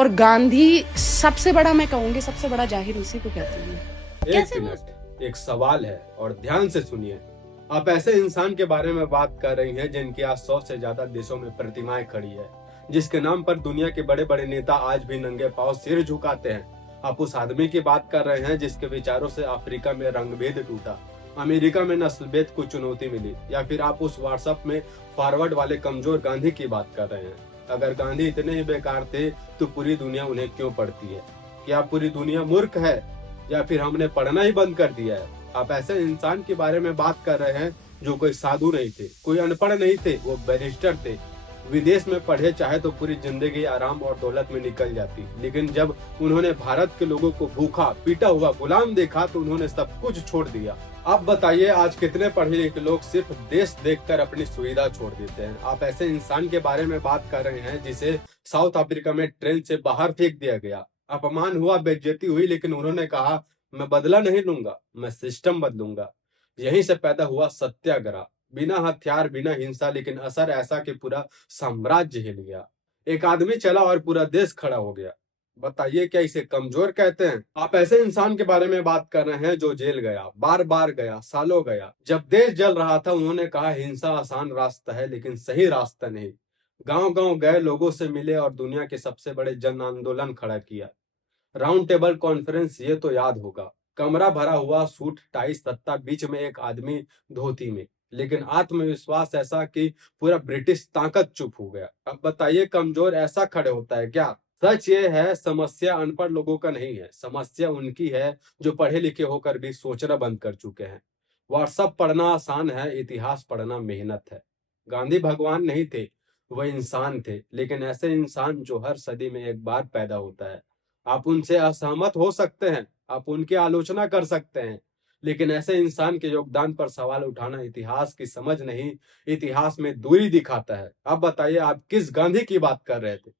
और गांधी सबसे बड़ा, मैं कहूंगी सबसे बड़ा जाहिर उसी को कहते हैं। एक मिनट, एक सवाल है और ध्यान से सुनिए। आप ऐसे इंसान के बारे में बात कर रही हैं जिनकी आज 100 से ज्यादा देशों में प्रतिमाएं खड़ी है, जिसके नाम पर दुनिया के बड़े बड़े नेता आज भी नंगे पांव सिर झुकाते हैं। आप उस आदमी की बात कर रहे हैं जिसके विचारों से अफ्रीका में रंगभेद टूटा, अमेरिका में नस्लभेद को चुनौती मिली, या फिर आप उस व्हाट्सएप में फॉरवर्ड वाले कमजोर गांधी की बात कर रहे हैं। अगर गांधी इतने ही बेकार थे तो पूरी दुनिया उन्हें क्यों पढ़ती है? क्या पूरी दुनिया मूर्ख है या फिर हमने पढ़ना ही बंद कर दिया है? आप ऐसे इंसान के बारे में बात कर रहे हैं जो कोई साधु नहीं थे, कोई अनपढ़ नहीं थे, वो बैरिस्टर थे, विदेश में पढ़े, चाहे तो पूरी जिंदगी आराम और दौलत में निकल जाती, लेकिन जब उन्होंने भारत के लोगों को भूखा पीटा हुआ गुलाम देखा तो उन्होंने सब कुछ छोड़ दिया। आप बताइए आज कितने पढ़े लिखे लोग सिर्फ देश देखकर अपनी सुविधा छोड़ देते हैं? आप ऐसे इंसान के बारे में बात कर रहे हैं जिसे साउथ अफ्रीका में ट्रेन से बाहर फेंक दिया गया, अपमान हुआ, बेइज्जती हुई, लेकिन उन्होंने कहा मैं बदला नहीं लूंगा, मैं सिस्टम बदलूंगा। यहीं से पैदा हुआ सत्याग्रह, बिना हथियार बिना हिंसा, लेकिन असर ऐसा कि पूरा साम्राज्य हिल गया। एक आदमी चला और पूरा देश खड़ा हो गया। बताइए क्या इसे कमजोर कहते हैं? आप ऐसे इंसान के बारे में बात कर रहे हैं जो जेल गया, बार बार गया, सालों गया। जब देश जल रहा था उन्होंने कहा हिंसा आसान रास्ता है लेकिन सही रास्ता नहीं। गांव गांव गए, लोगों से मिले और दुनिया के सबसे बड़े जन आंदोलन खड़ा किया। राउंड टेबल कॉन्फ्रेंस, ये तो याद होगा। कमरा भरा हुआ, सूट टाई सत्ता, बीच में एक आदमी धोती में, लेकिन आत्मविश्वास ऐसा कि पूरा ब्रिटिश ताकत चुप हो गया। अब बताइए कमजोर ऐसा खड़े होता है क्या? सच ये है, समस्या अनपढ़ लोगों का नहीं है, समस्या उनकी है जो पढ़े लिखे होकर भी सोचना बंद कर चुके हैं। व्हाट्सएप पढ़ना आसान है, इतिहास पढ़ना मेहनत है। गांधी भगवान नहीं थे, वह इंसान थे, लेकिन ऐसे इंसान जो हर सदी में एक बार पैदा होता है। आप उनसे असहमत हो सकते हैं, आप उनकी आलोचना कर सकते हैं, लेकिन ऐसे इंसान के योगदान पर सवाल उठाना इतिहास की समझ नहीं, इतिहास में दूरी दिखाता है। अब बताइए आप किस गांधी की बात कर रहे थे?